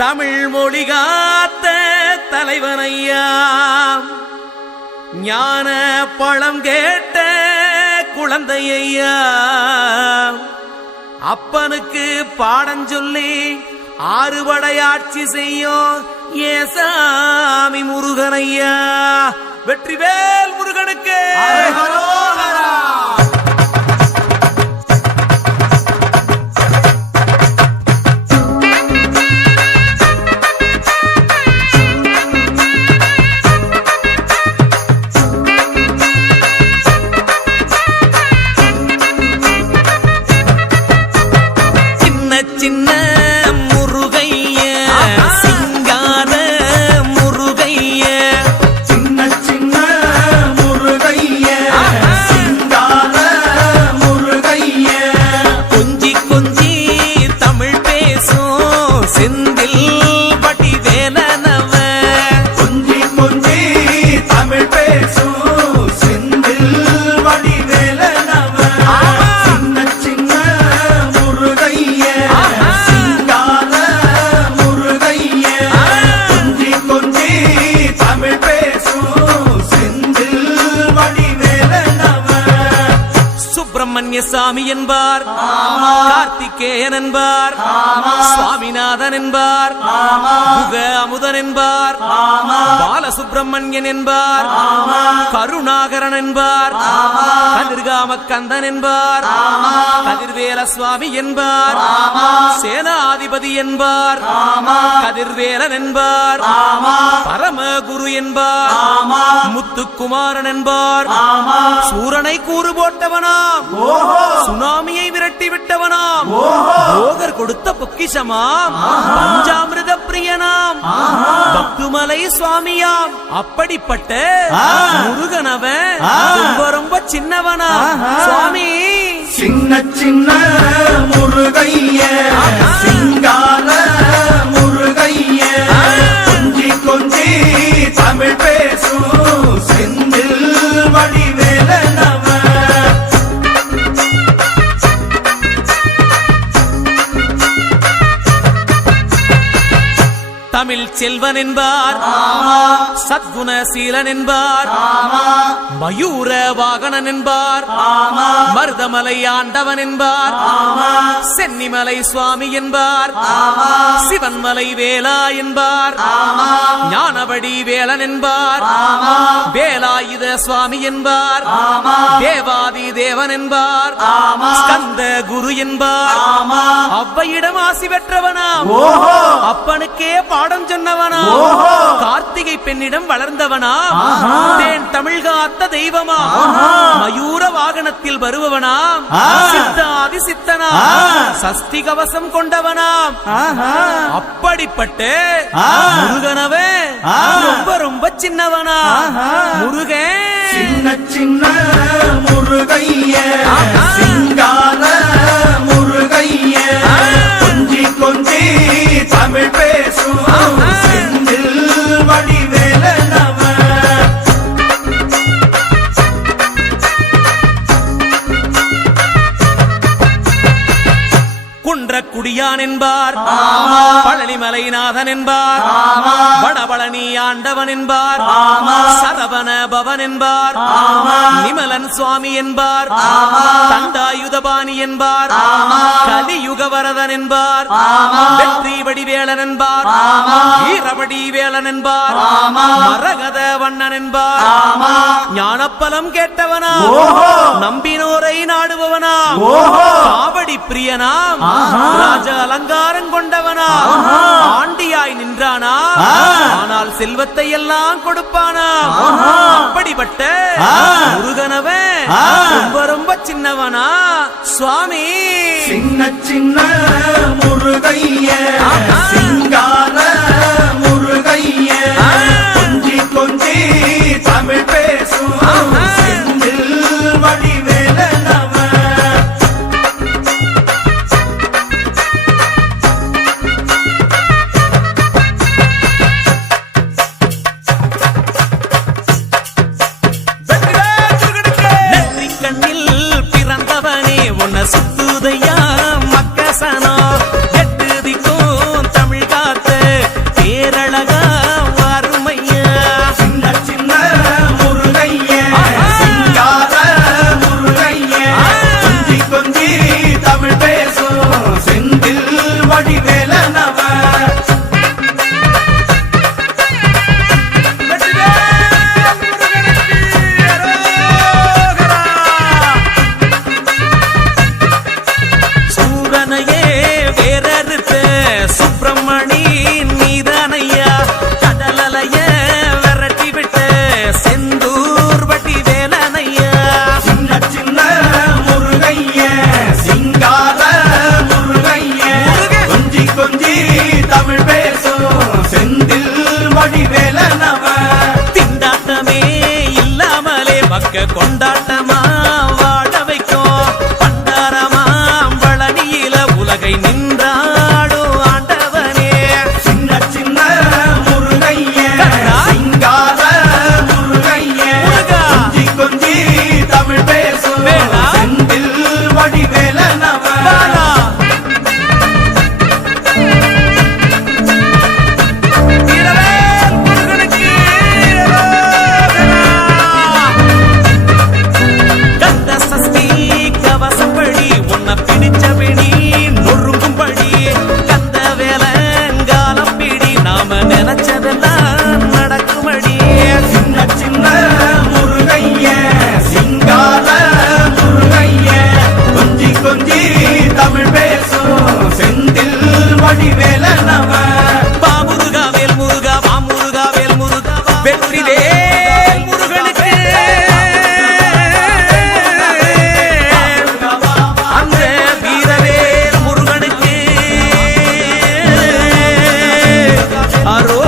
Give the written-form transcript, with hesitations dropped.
தமிழ் மொழி காத்த தலைவனையா, ஞான பழம் கேட்ட குழந்தையா, அப்பனுக்கு பாடம் சொல்லி ஆறுபடையாட்சி செய்யும் ஏசாமி முருகனையா. வெற்றிவேல் முருகனுக்கு சின்ன முருகைய சிங்கார முருகைய, சின்ன சின்ன முருகைய சிங்கார முருகைய, கொஞ்சி கொஞ்சி தமிழ் பேசும் செந்தில் பட்டி வேலனவ, கொஞ்சி கொஞ்சி தமிழ் பேசும் செந்தில் வடிவேலனவ, சின்ன சின்ன முருகைய சிங்கார முருகைய, கொஞ்சி கொஞ்சி தமிழ் பேசும் செந்தில் வடிவேலனவ. சுப்பிரமணிய சாமி என்பார், கார்த்திகேயன் என்பார், சுவாமிநாதன் என்பார், முக அமுதன் என்பார், பாலசுப்பிரமணியன் என்பார், கருணாகரன் என்பார், கதிர்காம கந்தன் என்பார், கதிர்வேல சுவாமி என்பார், சேனாதிபதி என்பார், கதிர்வேலன் என்பார், பரமகுரு என்பார், முத்துக்குமாரன் என்பார், சூரனை கூறு போட்டவனாம், சுனாமியை விரட்டி விட்டவனாம், போகர் கொடுத்த பொக்கிஷமாம், பஞ்சாமிர்த பிரியனாம், பக்துமலை சுவாமியாம். அப்படிப்பட்ட முருகனவன் ரொம்ப ரொம்ப சின்னவனா சுவாமி. சின்ன சின்ன முருகைய சிங்கார முருகைய, கொஞ்சி கொஞ்சி தமிழ் பேசும் செந்தில் வடிவேலனவ. தமிழ் செல்வன் என்பார், சத்குணசீலன் என்பார், மயூர வாகனன் என்பார், மருதமலை ஆண்டவன் என்பார், சென்னிமலை சுவாமி என்பார், சிவன்மலை வேலா என்பார், ஞானபடி வேலன் என்பார், வேலாயுத சுவாமி என்பார், தேவாதி தேவன் என்பார், ஸ்கந்த குரு என்பார், அவ்வையிடம் ஆசி பெற்றவனாம், அப்பனுக்கே பாடம் சொன்னவனா, கார்த்திகை பெண்ணிடம் வளர்ந்தவனா, தேன் தமிழ் காத்த தெய்வமா, மயூர வாகனத்தில் வருபவனாம், சித்தாதி சித்தனா, சஷ்டி கவசம் கொண்டவனாம். அப்படிப்பட்ட முருகனவே ரொம்ப ரொம்ப சின்னவனா முருகன். சின்ன சின்ன முருகைய சிங்கார முருகைய, கொஞ்சி கொஞ்சி தமிழ் பேசும் செந்தில் வடிவேலனவ. குன்றக்குடியான் என்பார், பழனிமலைநாதன் என்பார், வடபழனி ஆண்டவன் என்பார், சரவண பவன் என்பார், நிமலன் சுவாமி என்பார், தண்டாயுதபாணி என்பார், கலியுகவரதன் என்பார், வெற்றி வடிவேலன் என்பார், வீரவடி வேலன் என்பார், மரகத வண்ணன் என்பார், ஞானப்பலம் கேட்டவனா, நம்பினோரை நாடுபவனா, காவடி பிரியனாம், ராஜ அலங்காரம் கொண்டவனா, ஆண்டியாய் நின்றானா, ஆனால் செல்வத்தை எல்லாம் கொடுப்பானா. அப்படிப்பட்ட முருகனவன் ரொம்ப ரொம்ப சின்னவனா சுவாமி. சின்ன சின்ன முருகைய சிங்கார முருகைய, கொஞ்சி கொஞ்சி தமிழ் பேசும் செந்தில் வடிவேலனவ. கண்ணில் பிறந்தவனே உன்னை சுத்துதையா மக்கசனோ, எட்டு பேசும் செந்தில் வடிவேலனவ திண்டாட்டமே இல்லாமலே பக்க கொண்டாட்டமா வாழ வைக்கும் பண்டாரமாம் பழனியில உலகை நின்றாடும் ஆண்டவனே சின்ன சின்ன முருகைய சிங்கார முருகைய முருகா. கொஞ்சி கொஞ்சி தமிழ் பேசும் வேளா. செந்தில் வடிவேலனவ பாலா. வீரவேல் முருகனுக்கு கந்த சஷ்டி கவசப்படி உன்னை பிடிச்சபடி நொறுங்கும்படி கந்த வேலங்காலம் பிடி நாம நினைச்சதெல்லாம் நடக்குமடி சின்ன சின்ன முருகைய சிங்கார முருகைய கொஞ்சி கொஞ்சி தமிழ் பேசும் செந்தில் வடிவேலனவ பா முருகா வேல் முருகா வா முருகா வேல் முருகா வெற்றி வேல் முருகனுக்கு அந்த வீரவேல் முருகனுக்கு அரோ